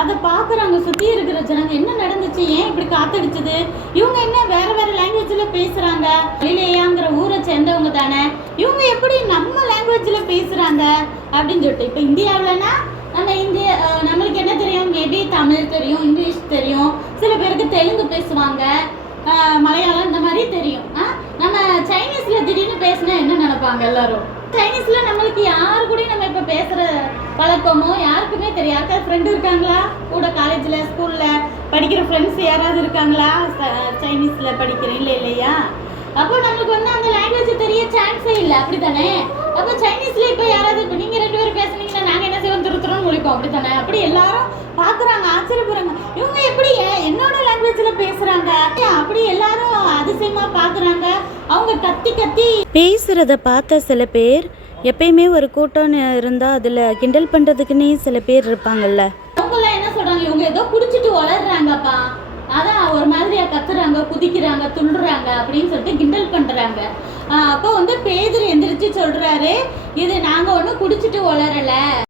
அதை பார்க்குறாங்க சுற்றி இருக்கிற ஜனங்க. என்ன நடந்துச்சு, ஏன் இப்படி காத்தடிச்சது, இவங்க என்ன வேற வேற லாங்குவேஜில் பேசுகிறாங்க, கலிலேயாங்கிற ஊரை சேர்ந்தவங்க தானே, இவங்க எப்படி நம்ம லாங்குவேஜில் பேசுகிறாங்க அப்படின்னு சொல்லிட்டு. இப்போ இந்தியாவிலனா நம்மளுக்கு என்ன தெரியும், மேபி தமிழ் தெரியும், இங்கிலீஷ் தெரியும், சில பேருக்கு தெலுங்கு பேசுவாங்க, மலையாளம் இந்த மாதிரி தெரியும். நம்ம சைனீஸில் திடீர்னு பேசினா என்ன நினைப்பாங்க எல்லாரும். சைனீஸில் நம்மளுக்கு யாரு கூட நம்ம இப்போ பேசுகிற பழக்கமோ யாருக்குமே தெரியும். யாருக்காவது ஃப்ரெண்டு இருக்காங்களா, கூட காலேஜில் ஸ்கூலில் படிக்கிற ஃப்ரெண்ட்ஸ் யாராவது இருக்காங்களா சைனீஸில் படிக்கிறேன் இல்லையா? அப்போ நம்மளுக்கு அந்த லாங்குவேஜ் தெரிய சான்ஸே இல்லை, அப்படி தானே? அப்போ சைனீஸில் இப்போ யாராவது, இப்போ நீங்கள் 2 பேரும் பேசுனீங்கன்னா நாங்கள் என்ன செய்வோம், திருத்துறோம்னு முடிப்போம், அப்படி தானே? அப்படி எல்லாரும் பார்க்குறாங்க, ஆச்சரியப்படுறாங்க, இவங்க எப்படி என்னோட லாங்குவேஜில் பேசுகிறாங்க அப்படி எல்லாரும் அதிசயமாக பார்க்குறாங்க. அவங்க கத்தி கத்தி பேசுகிறத பார்த்த சில பேர், எப்பயுமே ஒரு கூட்டம் இருந்தால் அதில் கிண்டல் பண்ணுறதுக்குன்னே சில பேர் இருப்பாங்கல்ல, அவங்களாம் என்ன சொல்கிறாங்க, இவங்க ஏதோ குடிச்சிட்டு வளர்றாங்கப்பா, அதான் ஒரு மாதிரியா கத்துறாங்க, குதிக்கிறாங்க, துள்ளுறாங்க அப்படின்னு சொல்லிட்டு கிண்டல் பண்ணுறாங்க. அப்போ பேதுரு எந்திரிச்சு சொல்கிறாரு, இது நாங்கள் ஒன்றும் குடிச்சிட்டு வளரலை.